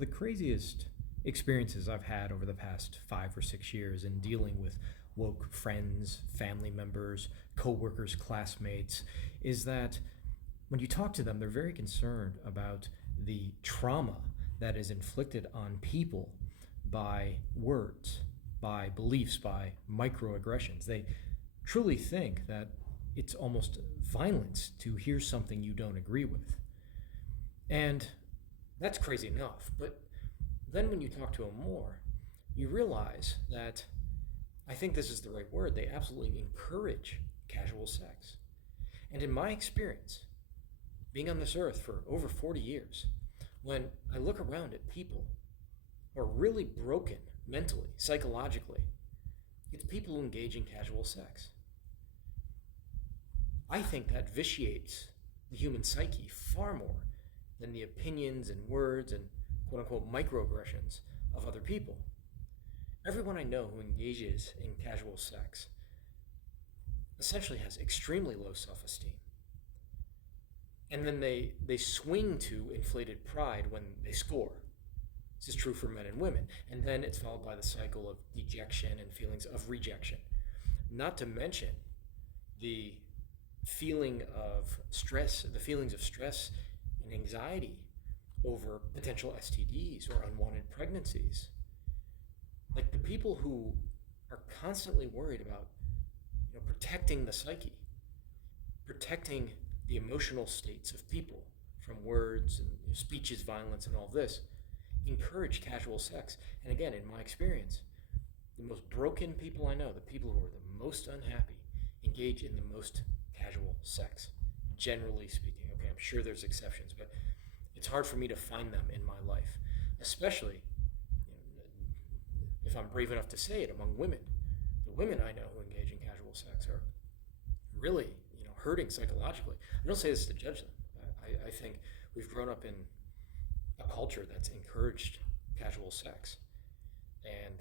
The craziest experiences I've had over the past 5 or 6 years in dealing with woke friends, family members, coworkers, classmates is that when you talk to them, they're very concerned about the trauma that is inflicted on people by words, by beliefs, by microaggressions. They truly think that it's almost violence to hear something you don't agree with. And that's crazy enough. But then when you talk to them more, you realize that I think this is the right word. They absolutely encourage casual sex. And in my experience, being on this earth for over 40 years, when I look around at people who are really broken mentally, psychologically, it's people who engage in casual sex. I think that vitiates the human psyche far more than the opinions and words and quote unquote microaggressions of other people. Everyone I know who engages in casual sex essentially has extremely low self esteem. And then they swing to inflated pride when they score. This is true for men and women. And then it's followed by the cycle of dejection and feelings of rejection. Not to mention the the feelings of stress and anxiety over potential STDs or unwanted pregnancies. Like the people who are constantly worried about, protecting the psyche, protecting the emotional states of people from words and speeches, violence, and all this, encourage casual sex. And again, in my experience, the most broken people I know, the people who are the most unhappy, engage in the most casual sex, generally speaking. Okay, I'm sure there's exceptions, but it's hard for me to find them in my life, especially if I'm brave enough to say it among women. The women I know who engage in casual sex are really, hurting psychologically. I don't say this to judge them. I think we've grown up in a culture that's encouraged casual sex, and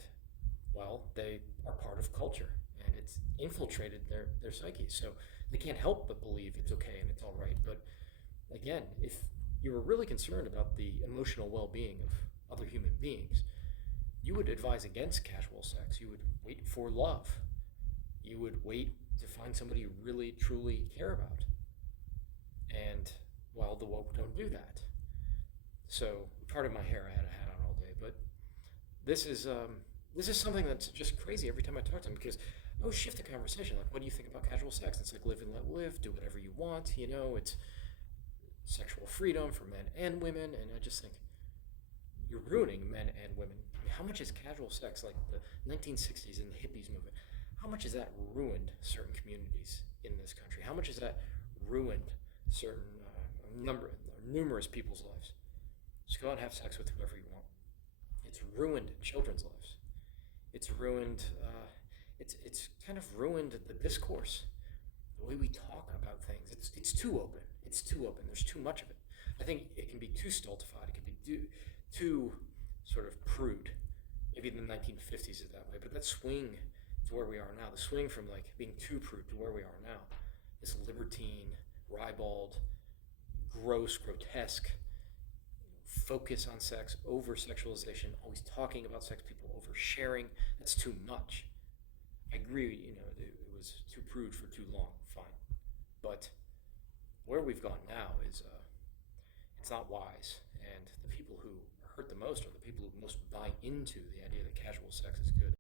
well, they are part of culture, and it's infiltrated their psyche. So they can't help but believe it's okay and it's all right. But again, if you were really concerned about the emotional well-being of other human beings, you would advise against casual sex. You would wait for love. You would wait to find somebody you really truly care about. And well, the woke don't do that. So part of my hair, I had a hat on all day, but this is something that's just crazy every time I talk to them, because I always shift the conversation. Like, what do you think about casual sex? It's like live and let live, do whatever you want. It's sexual freedom for men and women, and I just think you're ruining men and women. I mean, how much is casual sex, like the 1960s and the hippies movement? How much has that ruined certain communities in this country? How much has that ruined certain numerous people's lives? Just go out and have sex with whoever you want. It's ruined children's lives. It's ruined. It's kind of ruined the discourse, the way we talk about things. It's too open. It's too open. There's too much of it. I think it can be too stultified. It can be too sort of prude. Maybe the 1950s is that way, but that swing to where we are now, the swing from like being too prude to where we are now, this libertine, ribald, gross, grotesque focus on sex, over sexualization, always talking about sex, people oversharing. That's too much. I agree, it was too prude for too long, fine. But where we've gone now is it's not wise. And the people who are hurt the most are the people who most buy into the idea that casual sex is good.